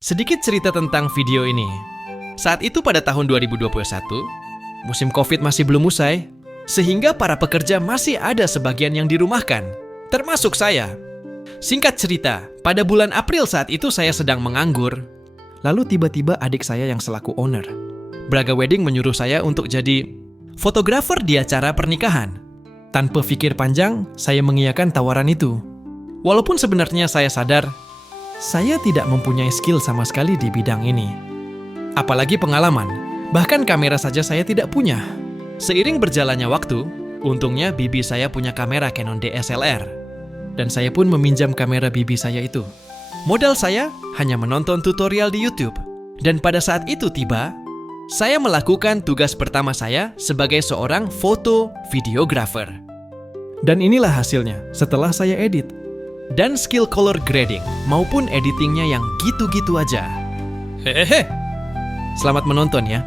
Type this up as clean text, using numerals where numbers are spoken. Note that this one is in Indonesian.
Sedikit cerita tentang video ini. Saat itu pada tahun 2021, musim COVID masih belum usai, sehingga para pekerja masih ada sebagian yang dirumahkan, termasuk saya. Singkat cerita, pada bulan April saat itu saya sedang menganggur. Lalu tiba-tiba adik saya yang selaku owner, Braga Wedding, menyuruh saya untuk jadi fotografer di acara pernikahan. Tanpa pikir panjang, saya mengiyakan tawaran itu. Walaupun sebenarnya saya sadar, saya tidak mempunyai skill sama sekali di bidang ini. Apalagi pengalaman, bahkan kamera saja saya tidak punya. Seiring berjalannya waktu, untungnya bibi saya punya kamera Canon DSLR. Dan saya pun meminjam kamera bibi saya itu. Modal saya hanya menonton tutorial di YouTube. Dan pada saat itu tiba, saya melakukan tugas pertama saya sebagai seorang foto videographer. Dan inilah hasilnya setelah saya edit. Dan skill color grading maupun editingnya yang gitu-gitu aja. Hehehe. Selamat menonton ya.